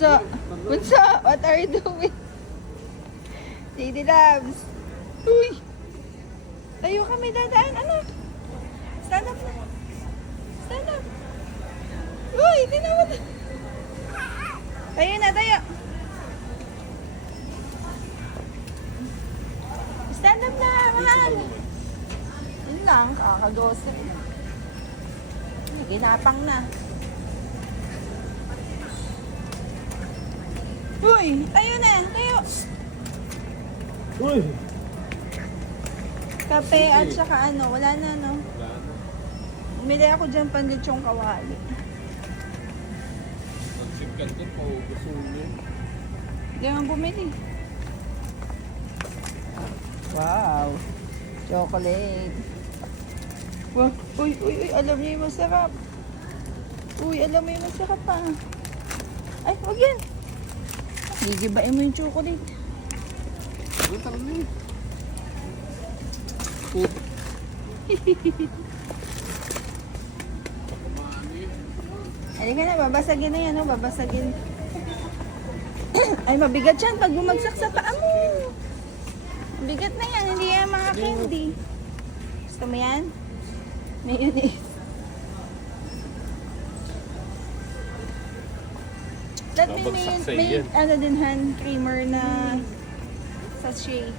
Bunso! Bunso! What are you doing? JD Labs! Uy! Tayo kami dadaan. Ano? Stand up na. Stand up. Uy! Tinawa na. Tayo na, tayo. Stand up na, mahal. Yun lang, kakagosip. Ginapang na. Uy! Tayo na! Tayo! Uy! Kape at saka ano, wala na no. Umili ako dyan panditsong kawali. Nag-ship ka dyan, paubusun mo. Hindi nga bumili. Wow! Chocolate. Wow. Uy, uy, uy, alam niyo yung masarap. Uy, alam mo yung masarap pa. Ay, huwag yan. Gigibain mo yung chocolate. Ano talaga yun? Halika na, babasagin na yan, no? Babasagin. Ay, mabigat yan pag bumagsak sa paa mo. Mabigat na yan, hindi yan mga candy. Gusto mo yan? Mayonnaise. That may ano din hand creamer na sachet.